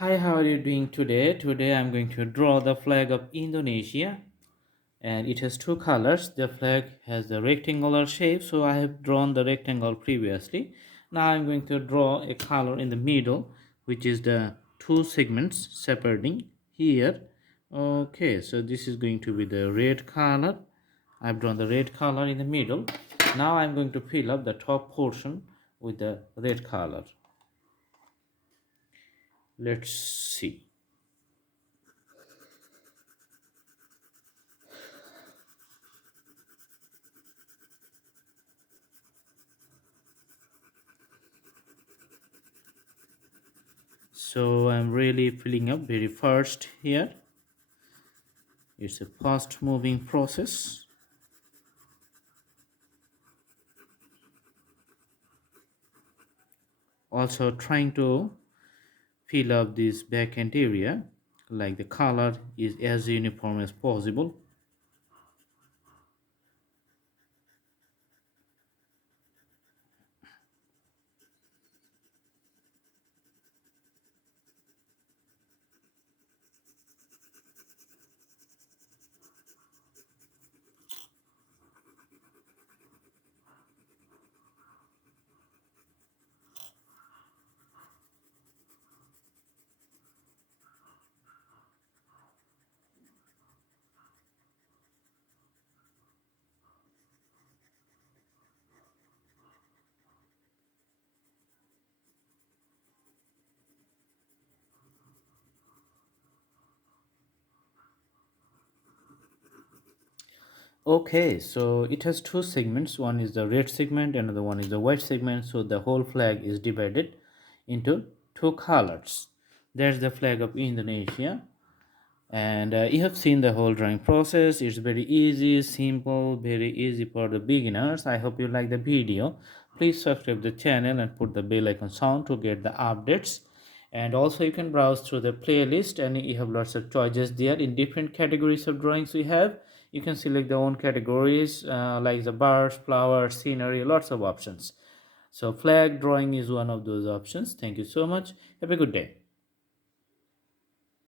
Hi, how are you doing today? Today I'm going to draw the flag of Indonesia, and it has two colors. The flag has the rectangular shape, so I have drawn the rectangle previously. Now I'm going to draw a color in the middle, which is the two segments separating here. Okay, so this is going to be the red color. I've drawn the red color in the middle. Now I'm going to fill up the top portion with the red color. Let's see. So I'm really filling up very fast here. It's a fast moving process. Also trying to fill up this back end area, like the color is as uniform as possible. Okay, so it has two segments. One is the red segment, another one is the white segment. So the whole flag is divided into two colors. There's the flag of Indonesia. And you have seen the whole drawing process. It's very easy, simple, very easy for the beginners. I hope you like the video. Please subscribe the channel and put the bell icon sound to get the updates. And also you can browse through the playlist, and you have lots of choices there in different categories of drawings we have. You can select the own categories like the birds, flowers, scenery, lots of options. So flag drawing is one of those options. Thank you so much. Have a good day.